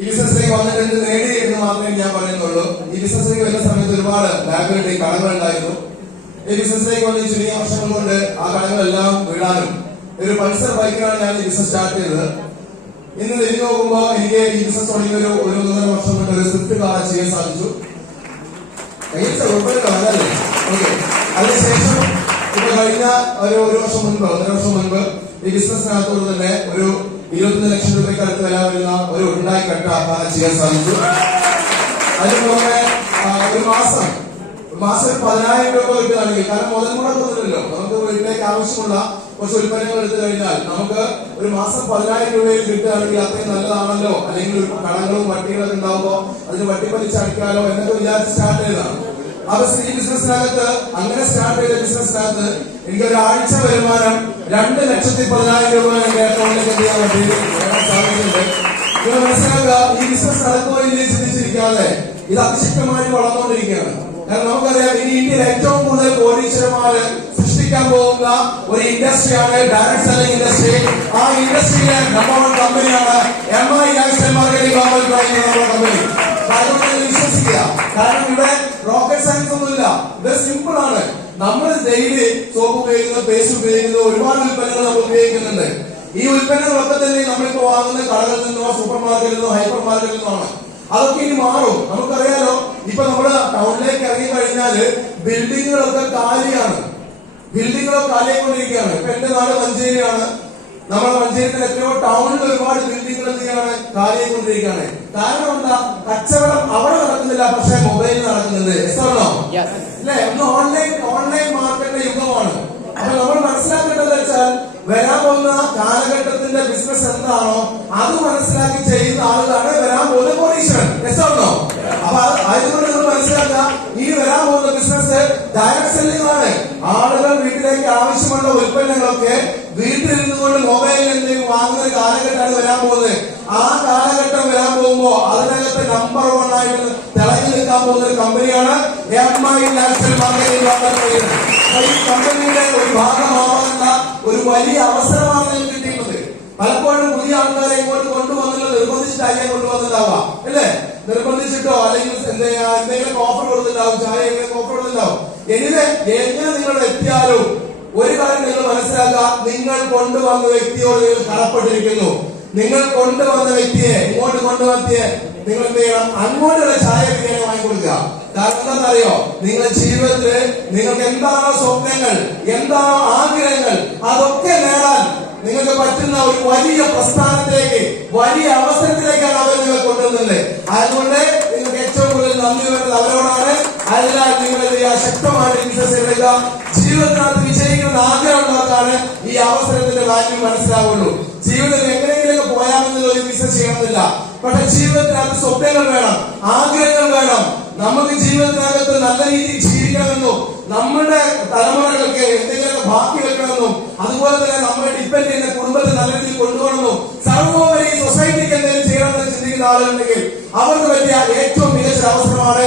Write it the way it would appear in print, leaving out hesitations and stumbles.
ഈ ബിസിനസ്സിലേക്ക് വന്നിട്ട് നേടി എന്ന് മാത്രമേ ഞാൻ പറയുന്നുള്ളൂ. ഈ ബിസിനസ്സിലേക്ക് വരുന്ന സമയത്ത് ഒരുപാട് ബാഗുകളുടെ കടങ്ങളുണ്ടായിരുന്നു. ഈ ബിസിനസ്സിലേക്ക് വന്ന് ചുരുങ്ങിയ വർഷങ്ങൾ കൊണ്ട് ആ കടങ്ങളെല്ലാം വീഴാനും ഒരു പൾസർ ബൈക്കിലാണ് ഞാൻ ഈ ബിസിനസ് സ്റ്റാർട്ട് ചെയ്തത്. ഇന്ന് തിരിഞ്ഞു നോക്കുമ്പോൾ എനിക്ക് ഈ ബിസിനസ് തുടങ്ങിയ ഒരു 1.5 വർഷം കൊണ്ട് ഒരു സ്വിഫ്റ്റ് കാർ ചെയ്യാൻ സാധിച്ചു. ഓക്കെ, അതിനുശേഷം ഇപ്പൊ കഴിഞ്ഞ ഒരു വർഷം മുൻപ് 1.5 വർഷം മുൻപ് ഈ ബിസിനസ്സിനകത്തോട് തന്നെ ഒരു 21 ലക്ഷം രൂപയ്ക്ക് അടുത്ത് വില വരുന്ന ഒരു ഉണ്ടായി കട്ട ചെയ്യാൻ സാധിച്ചു. അതിന് പുറമെ ഒരു മാസം 10,000 രൂപ കിട്ടുകയാണെങ്കിൽ, കാരണം മുതൽ മുടക്കൊന്നുമില്ലല്ലോ, നമുക്ക് വീട്ടിലേക്ക് ആവശ്യമുള്ള കുറച്ച് ഉൽപ്പന്നങ്ങൾ എടുത്തു കഴിഞ്ഞാൽ നമുക്ക് ഒരു മാസം 10,000 രൂപയിൽ കിട്ടുകയാണെങ്കിൽ അത്രയും നല്ലതാണല്ലോ. അല്ലെങ്കിൽ കടങ്ങളും വട്ടികളൊക്കെ ഉണ്ടാവുമ്പോ അതിന് വട്ടിപ്പലിച്ച് അടിക്കാലോ എന്നൊക്കെ വിചാരിച്ച് സ്റ്റാർട്ട് ചെയ്തതാണ്. അപ്പൊ ഈ ബിസിനസ്സിനകത്ത്, അങ്ങനെ സ്റ്റാർട്ട് ചെയ്ത ബിസിനസ്സിനകത്ത് എനിക്ക് ഒരാഴ്ച വരുമാനം 2,10,000 രൂപ എന്റെ അക്കൗണ്ടിലേക്ക് ചെയ്യാൻ വേണ്ടി സാധിച്ചിട്ടുണ്ട്. നിങ്ങൾ മനസ്സിലാക്കുക, ഈ ബിസിനസ് നടക്കുമോ എന്ന് ചിന്തിച്ചിരിക്കാതെ ഇത് അതിശക്തമായിട്ട് വളർന്നുകൊണ്ടിരിക്കുകയാണ്. കാരണം നമുക്കറിയാം, ഇനി ഇന്ത്യയിൽ ഏറ്റവും കൂടുതൽ കോടീശ്വരന്മാര് സൃഷ്ടിക്കാൻ പോകുന്ന ഒരു ഇൻഡസ്ട്രിയാണ് ഡയറക്ട് സെല്ലിംഗ് ഇൻഡസ്ട്രി. ആ ഇൻഡസ്ട്രിയിലെ നമ്പർ 1 കമ്പനിയാണ് MI ലൈഫ്സ്റ്റൈൽ മാർക്കറ്റിംഗ് കമ്പനി. അതുകൊണ്ട് വിശ്വസിക്കുക, കാരണം ഇവിടെ റോക്കറ്റ് സയൻസ് ഒന്നുമില്ല, ഇത് സിമ്പിൾ ആണ്. നമ്മൾ ഡെയിലി സോപ്പ് ഉപയോഗിക്കുന്നത്, പേസ്റ്റ് ഉപയോഗിക്കുന്നത്, ഒരുപാട് ഉൽപ്പന്നങ്ങൾ നമ്മൾ ഉപയോഗിക്കുന്നുണ്ട്. ഈ ഉൽപ്പന്നങ്ങളൊക്കെ തന്നെ നമ്മളിപ്പോ വാങ്ങുന്ന കടകളിൽ നിന്നോ സൂപ്പർ മാർക്കറ്റിൽ നിന്നോ ഹൈപ്പർ മാർക്കറ്റിൽ നിന്നോ ആണ്. അതൊക്കെ ഇനി മാറും. നമുക്കറിയാലോ, ഇപ്പൊ നമ്മള് ടൗണിലേക്ക് ഇറങ്ങി കഴിഞ്ഞാല് ബിൽഡിങ്ങുകളൊക്കെ കാലിയാണ്, ബിൽഡിങ്ങുകളൊക്കെ കാലിയായിക്കൊണ്ടിരിക്കുകയാണ്. ഇപ്പൊ എന്റെ നാട് മഞ്ചേരിയാണ്. നമ്മുടെ മഞ്ചേരിയിൽ എത്രയോ ടൗണിൽ ഒരുപാട് ബിൽഡിങ്ങുകൾ എന്താണ് കാലിയായിക്കൊണ്ടിരിക്കുകയാണ്. കാരണം എന്താ? കച്ചവടം അവിടെ നടക്കുന്നില്ല, പക്ഷെ മൊബൈലിൽ നടക്കുന്നുണ്ട്. അല്ലേ? ഒന്ന് ഓൺലൈൻ മാർക്കറ്റിന്റെ യുഗമാണ്. അപ്പൊ നമ്മൾ മനസ്സിലാക്കേണ്ടത് വെച്ചാൽ, വരാൻ പോകുന്ന കാലഘട്ടത്തിന്റെ ബിസിനസ് എന്താണോ അത് മനസ്സിലാക്കി ചെയ്യുന്ന ആളുകളാണ് വരാൻ പോകുന്ന കോടീശ്വരൻ. അപ്പൊ അതുകൊണ്ട് നിങ്ങൾ മനസ്സിലാക്കുക, ഈ വരാൻ പോകുന്ന ബിസിനസ് ഡയറക്ട് സെല്ലിംഗ് ആണ്. ആളുകൾ വീട്ടിലേക്ക് ആവശ്യമുള്ള ഉൽപ്പന്നങ്ങളൊക്കെ വീട്ടിലിരുന്നു കൊണ്ട് മൊബൈലിൽ എന്തെങ്കിലും വാങ്ങുന്ന ഒരു കാലഘട്ടമാണ് വരാൻ പോകുന്നത്. ആ കാലഘട്ടം വരാൻ പോകുമ്പോ അതിനകത്ത് നമ്പർ 1 ആയിട്ട് തിളങ്ങി നിൽക്കാൻ പോകുന്ന ഒരു കമ്പനിയാണ് MI ലൈഫ്സ്റ്റൈൽ മാർക്കറ്റിംഗ് കമ്പനി. ഈ കമ്പനിയുടെ ഒരു ഭാഗമാവാനുള്ള ഒരു വലിയ അവസരമാണ് നിങ്ങൾക്ക് കിട്ടിയിട്ടുള്ളത്. പലപ്പോഴും പുതിയ ആൾക്കാരെ ഇങ്ങോട്ട് കൊണ്ടുവന്നില്ല, നിർബന്ധിച്ചിട്ടായിരിക്കും കൊണ്ടുവന്നിട്ടാവാം, അല്ലേ? നിർബന്ധിച്ചിട്ടോ അല്ലെങ്കിൽ എന്തെങ്കിലും ഓഫർ കൊടുത്തിട്ടുണ്ടാവും, ചായ ഓഫർ കൊടുത്തിട്ടുണ്ടാവും. എങ്ങനെ നിങ്ങൾ എത്തിയാലും ഒരു കാര്യം നിങ്ങൾ മനസ്സിലാക്കുക, നിങ്ങൾ കൊണ്ടുവന്ന വ്യക്തിയോട് നിങ്ങൾ കടപ്പെട്ടിരിക്കുന്നു. നിങ്ങൾ കൊണ്ടുവന്ന വ്യക്തിയെ, ഇങ്ങോട്ട് കൊണ്ടുവന്നിയെ നിങ്ങൾ എന്ത് ചെയ്യണം? അങ്ങോട്ടുള്ള ചായ ബിരിയാണി വാങ്ങിക്കൊടുക്കുക. കാരണം എന്താണെന്നറിയോ? നിങ്ങളുടെ ജീവിതത്തില് നിങ്ങൾക്ക് എന്താണോ സ്വപ്നങ്ങൾ, എന്താണോ ആഗ്രഹങ്ങൾ, അതൊക്കെ നേടാൻ നിങ്ങൾക്ക് പറ്റുന്ന ഒരു വലിയ പ്രസ്ഥാനത്തിലേക്ക്, വലിയ അവസരത്തിലേക്കാണ് അവർ നിങ്ങൾ കൊണ്ടുവന്നത്. അതുകൊണ്ട് നിങ്ങൾക്ക് ഏറ്റവും കൂടുതൽ നന്ദി വേണ്ടത് അവരോടാണ്. അതിനാൽ നിങ്ങൾ ശക്തമായിട്ട് ബിസിനസ് എടുക്കുക. ജീവിതത്തിനകത്ത് വിജയിക്കുന്ന ആഗ്രഹമുള്ളവർക്കാണ് ഈ അവസരത്തിന്റെ വാല്യൂ മനസ്സിലാവുള്ളൂ. ജീവിതത്തിൽ എങ്ങനെയെങ്കിലും പോയാമെന്നുള്ള ഒരു ബിസിനസ് ചെയ്യണമെന്നില്ല, പക്ഷെ ജീവിതത്തിനകത്ത് സ്വപ്നങ്ങൾ വേണം, ആഗ്രഹങ്ങൾ വേണം. നമുക്ക് ജീവിതത്തിനകത്ത് നല്ല രീതിയിൽ ജീവിക്കണമെന്നും നമ്മുടെ തലമുറകൾക്ക് എന്തെങ്കിലുമൊക്കെ ബാക്കി വെക്കണമെന്നും അതുപോലെ തന്നെ നമ്മളെ ഡിപ്പെൻഡ് ചെയ്യുന്ന കുടുംബത്തെ നല്ല രീതിയിൽ കൊണ്ടുപോകണമെന്നും സർവോപരി സൊസൈറ്റിക്ക് എന്തെങ്കിലും ചെയ്യണമെന്ന് ചിന്തിക്കുന്ന ആളുകളുണ്ടെങ്കിൽ അവർക്ക് പറ്റിയ ഏറ്റവും മികച്ച അവസരമാണ്